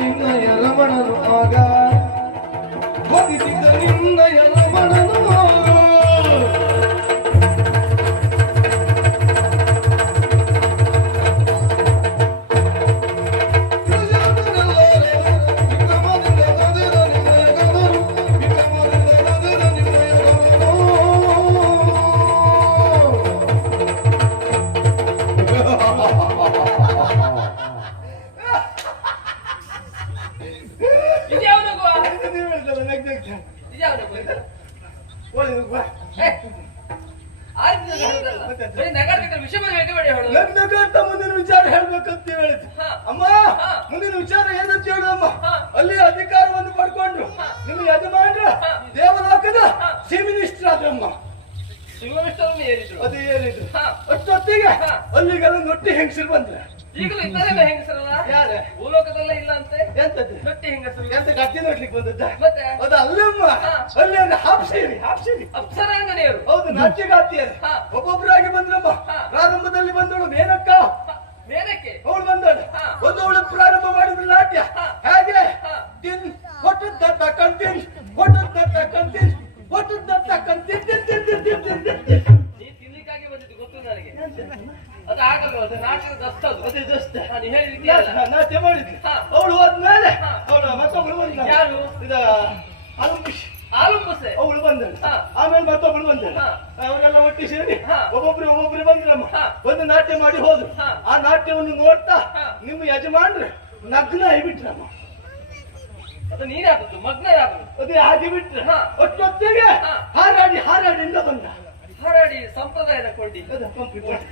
ನಿನ್ನಯ ರಮಣನು ಆಗ ವಧಿಸಿದ ನಿನ್ನಯ ರಮಣನು ಮುಂದಿನ ವಿಚಾರ ಹೇಳ್ಬೇಕಂತ ಹೇಳಿದ್ರು ಅಮ್ಮ. ಮುಂದಿನ ವಿಚಾರ ಏನಂತ ಹೇಳು ಅಮ್ಮ. ಅಲ್ಲಿ ಅಧಿಕಾರವನ್ನು ಪಡ್ಕೊಂಡ್ರು ನಿಮ್ಮ ಯಜಮಾನ್ರ ದೇವಲೋಕದ ಸಿಮಿನಿಸ್ಟರ್ ಆದ್ರಮ್ಮ. ಅದು ಏನಿದ್ರು ಅಷ್ಟೊತ್ತಿಗೆ ಅಲ್ಲಿಗೆಲ್ಲ ನೊಟ್ಟಿ ಹೆಂಗಸರು ಬಂದ್ರೆ ಈಗಲೂ ಇದ್ದಾರೆಲ್ಲ ಹೆಂಗಸರಲ್ಲ ಯಾರ ಭೂಲೋಕದಲ್ಲ ಇಲ್ಲ ಅಂತೆ. ಎಂತದ್ದು ನೊಟ್ಟಿ ಹೆಂಗಸರು ಎಂತ ಗಟ್ಟಿ ನೋಡ್ಲಿಕ್ಕೆ ಬಂದದ್ದ ಮತ್ತೆ ಅದು ಅಲ್ಲಮ್ಮ. ಅಲ್ಲಿ ಒಂದು ಹಾಪ್ಸೇರಿ ಅಪ್ಸರಾಂಗನೆಯರು ಹೌದು ನಾಟ್ಯಗಾತಿಯರು ಒಬ್ಬೊಬ್ಬರಾಗಿ ಬಂದ್ರಮ್ಮ. ಪ್ರಾರಂಭದಲ್ಲಿ ಬಂದವಳು ಮೇನಕ್ಕ ಮೇನಕ್ಕೆ ಅವಳು ಬಂದಳು. ಒಂದವಳು ಪ್ರಾರಂಭ ಮಾಡಿದ್ರು ನಾಟ್ಯ. ಹೇಗೆ ತಿನ್ ಕೊಟ್ಟದ್ದ ತಕ್ಕಂತೀನಿ ಕೊಟ್ಟದ್ದ ತಕ್ಕಂತೀನಿ ಕೊಟ್ಟದ್ದ ತಕ್ಕಂತೀನಿ ನೀ ತಿನ್ಲಿಕ್ಕಾಗಿ ಬಂದಿದ್ದು ಗೊತ್ತು ನನಗೆ. ಅದು ಆಗಲ್ಲ, ಅದು ನಾಟಕದ ದಸ್ತ ಅದು. ಅದೇ ದೋಸ್ತ ನೀ ಹೇಳಿದ್ಯಲ್ಲ ನಾಟ್ಯ ಮಾಡಿದ್ವಿ. ಅವಳು ಹೋದ್ಮೇಲೆ ಅವಳು ಮತ್ತೊಬ್ಬಳು ಬಂದ. ಯಾರು? ಇದ ಆಲಂಬುಷ್ ಆಲಂಬಸೆ ಅವಳು ಬಂದಳು. ಆಮೇಲೆ ಮತ್ತೊಬ್ಬಳು ಬಂದಳು. ಅವರೆಲ್ಲ ಒಟ್ಟಿಗೆ ಸೇರಿ ಒಬ್ಬೊಬ್ರು ಬಂದ್ರಮ್ಮ. ಒಂದು ನಾಟ್ಯ ಮಾಡಿ ಹೋದ್ರು. ಆ ನಾಟ್ಯವನ್ನು ನೋಡ್ತಾ ನಿಮ್ಮ ಯಜಮಾನ್ರು ನಗ್ನ ಆಗಿಬಿಟ್ರಮ್ಮ. ಅದು ನೀನೇ ಆದದ್ದು, ಮಗ್ನ ಆದದ್ದು. ಅದೇ ಹಾಗೆ ಬಿಟ್ರೆ ಒಟ್ಟೊತ್ತಿಗೆ ಹಾರಾಡಿಂದ ಬಂದ. ಹಾರಾಡಿ ಸಂಪ್ರದಾಯದ ಕೊಂಡಿ ಅದು ಕಂಪ್ಯೂಟರ್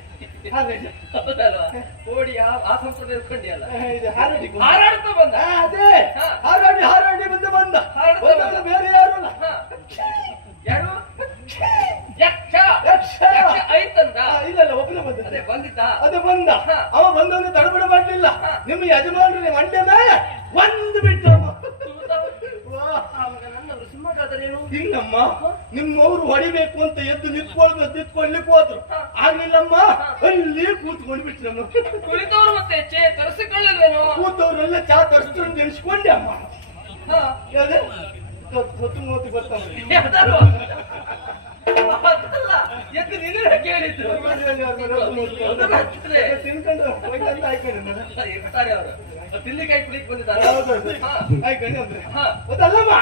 ಹಾರಾಡಿ ಹೌದಲ್ವಾ? ಕೋಡಿ ಆ ಸಂಪ್ರದಾಯದ ಕೊಂಡಿ ಅಲ್ಲ, ಹಾರಾಡಿ ಹಾರಾಡ್ತಾ ಬಂದ. ಅದೇ ಹಾರಾಡಿ ಬಂದ ಹಾರಾಡ್ತಾ ಬೇರೆ ಯಾರು ಅಲ್ಲ. ಯಾರು? ಯಕ್ಷ ಐತಂದ. ಇಲ್ಲ ಒಬ್ಬನೇ ಬಂದ. ಅದೇ ಬಂದಿದ್ದ. ಅದೇ ಬಂದ. ಅವ ಬಂದವನು ತಡಬಡ ಮಾಡಲಿಲ್ಲ. ನಿಮ್ಮ ಯಜಮಾನರು ಮಂಡ್ಯ ಮೇಲೆ ಒಂದು ಬಿಟ್ಟಮ್ಮ. ನನ್ನವರು ಸಿಂಹಗಾದರೇನು ಹಿಂಗಮ್ಮ ನಿಮ್ಮವರು ಹೊಡಿಬೇಕು ಅಂತ ಎದ್ದು ನಿಂತ್ಕೊಳ್ಲಿಕ್ಕೆ ಹೋದ್ರು. ಆಗ್ಲಿಲ್ಲಮ್ಮ. ಅಲ್ಲಿ ಕೂತ್ಕೊಂಡು ಬಿಟ್ರಮ್ಮ. ಕುಳಿತವರು ಮತ್ತೆ ತರಿಸಿಕೊಳ್ಳಲ್ವೇನೋ? ಕೂತವ್ರೆಲ್ಲ ಚಾ ತರಿಸಿದ್ರು ನೆನೆಸ್ಕೊಂಡೆ ಅಮ್ಮ. ಯಾವ್ದೇ ಹೊತ್ತು ಮೂವತ್ತು ಬರ್ತಾವ್ರಿ ಅದಲ್ಲ, ಎದ್ದು ನಿನ್ನೆ ಕೇಳಿದ್ರು ತಿನ್ಕೊಂಡು ಇರ್ತಾರೆ ಅವರು. ತಿನ್ಲಿಕ್ಕಾಗಿ ಕುಡಿಕ್ ಬಂದಿದ್ದಾರೆ. ಅದಲ್ಲಮ್ಮ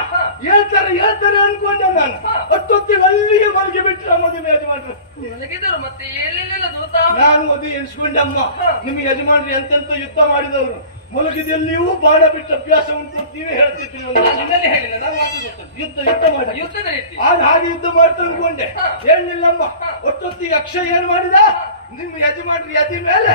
ಹೇಳ್ತಾರೆ ಅನ್ಕೊಂಡೆ ನಾನು. ಹೊತ್ತೊತ್ತಿಗೆ ಅಲ್ಲಿಗೆ ಮಲಗಿ ಬಿಟ್ರ ಮದುವೆ ಯಜಮಾನ್ರು ಮಲಗಿದರು. ಮತ್ತೆ ಏನಿಲ್ಲ ದೂತ. ನಾನು ಅದು ಎನ್ಸ್ಕೊಂಡಮ್ಮ. ನಿಮ್ಗೆ ಯಜಮಾನ್ರು ಎಂತೆಂತ ಯುದ್ಧ ಮಾಡಿದವರು. ಮಲಗಿದೆಲ್ಲಿಯೂ ಬಾಣ ಬಿಟ್ಟ ಅಭ್ಯಾಸ ಉಂಟು ಅಂತ ನೀವೇ ಹೇಳ್ತಿದ್ರಿ. ನಿನ್ನಲ್ಲಿ ಹೇಳಿಲ್ಲ, ನಾನು ಯುದ್ಧ ಮಾಡಿ ಯುದ್ಧದ ರೀತಿ ಹಾಗೆ ಯುದ್ಧ ಮಾಡ್ತಾ ಅನ್ಕೊಂಡೆ. ಹೇಳಿಲ್ಲಮ್ಮ. ಒಟ್ಟೊತ್ತಿಗೆ ಅಕ್ಷಯ ಏನ್ ಮಾಡಿದ? ನಿಮ್ಮ ಯಜಮಾನ್ರಿ ಯತಿ ಮೇಲೆ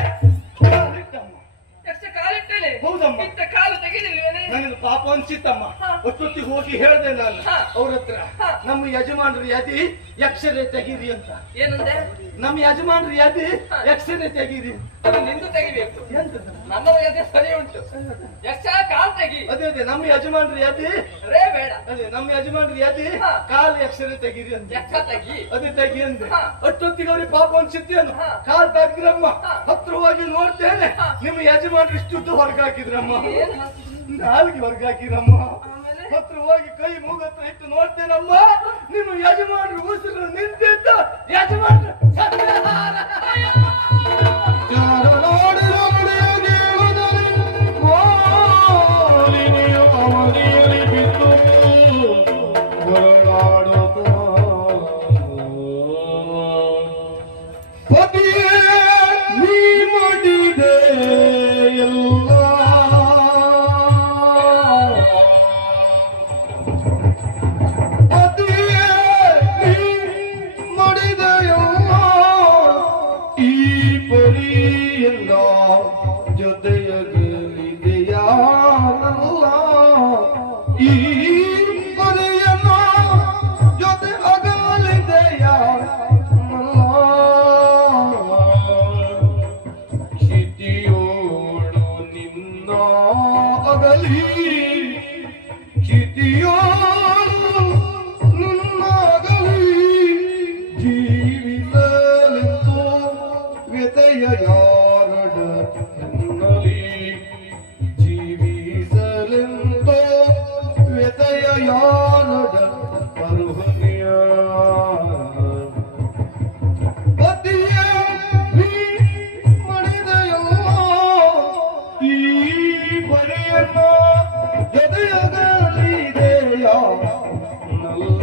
ಎಷ್ಟು ಕಾಲಿಟ್ಟೇನೆ. ಹೌದಮ್ಮ. ಇಂಥ ಕಾಲು ತೆಗೆದಿಲ್ವೇನೆ? ನನಗೆ ಪಾಪ ಅನ್ಸಿತ್ತಮ್ಮ. ಒಟ್ಟೊತ್ತಿಗೆ ಹೋಗಿ ಹೇಳ್ದೆ ನಾನು ಅವ್ರ ಹತ್ರ, ನಮ್ಮ ಯಜಮಾನ್ರಿ ಯದಿ ಯಕ್ಷರೇ ತೆಗೀರಿ ಅಂತ. ಏನಂದೆ? ನಮ್ಮ ಯಜಮಾನ್ರಿ ಯದಿ ಯಕ್ಷರೇ ತೆಗೀರಿ. ಅದು ನಿಂದು ತೆಗಿಬೇಕು. ನನ್ನ ಯದೆ ಸರಿ ಉಂಟು. ಯಕ್ಷ ಕಾಲ್ ತೆಗಿ. ಅದೇ ನಮ್ಮ ಯಜಮಾನ್ರಿ ಯದಿ ರೇ ಬೇಡ. ಅದೇ ನಮ್ಮ ಯಜಮಾನ್ರಿ ಯದಿ ಕಾಲ್ ಯಕ್ಷರೇ ತೆಗೀರಿ ಅಂತ. ಯಕ್ಷ ತೆಗಿ. ಅದೇ ತೆಗಿ ಅಂದ್ರೆ ಅಷ್ಟೊತ್ತಿಗೆ ಅವ್ರಿಗೆ ಪಾಪ ಅನ್ಸಿತ್ತೇನು. ಕಾಲ್ ತೆಗ್ದ್ರಮ್ಮ. ಹತ್ರವಾಗಿ ನೋಡ್ತೇನೆ ನಿಮ್ಮ ಯಜಮಾನ್ರು ಇಷ್ಟುದ್ದು ಹೊರಗಾಕಿದ್ರಮ್ಮ. ನಾಲ್ಗೆ ಹೊರಗಾಕಿರಮ್ಮ. ಹತ್ರ ಹೋಗಿ ಕೈ ಮೂಗತ್ರ ಇಟ್ಟು ನೋಡ್ತೇನಮ್ಮ. ನಿಮ್ಮ ಯಜಮಾನ್ರು ಉಸಿರು ನಿಂತಿದ್ದ ಯಜಮಾನ್ರು ಜೀವಿಸಲೆಂದು ಹೊನೆಯ ಪತಿಯ ನೀ ಮಣಿದೆಯೋ ಈ ಬರೆಯನ್ನ ಎದೆಯದಲ್ಲಿದೆಯ ನಲ್ಲ